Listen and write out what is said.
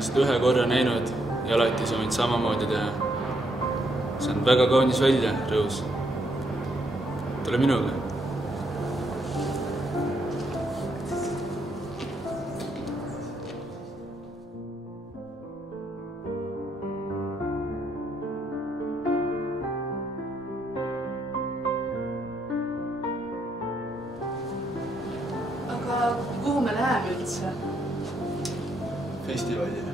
olen seda ühe korra näinud ja alati soovin samamoodi teha. See on väga kaunis välja, Rõus. Tule minuga. Aga kuhu me läheme üldse? Festivali.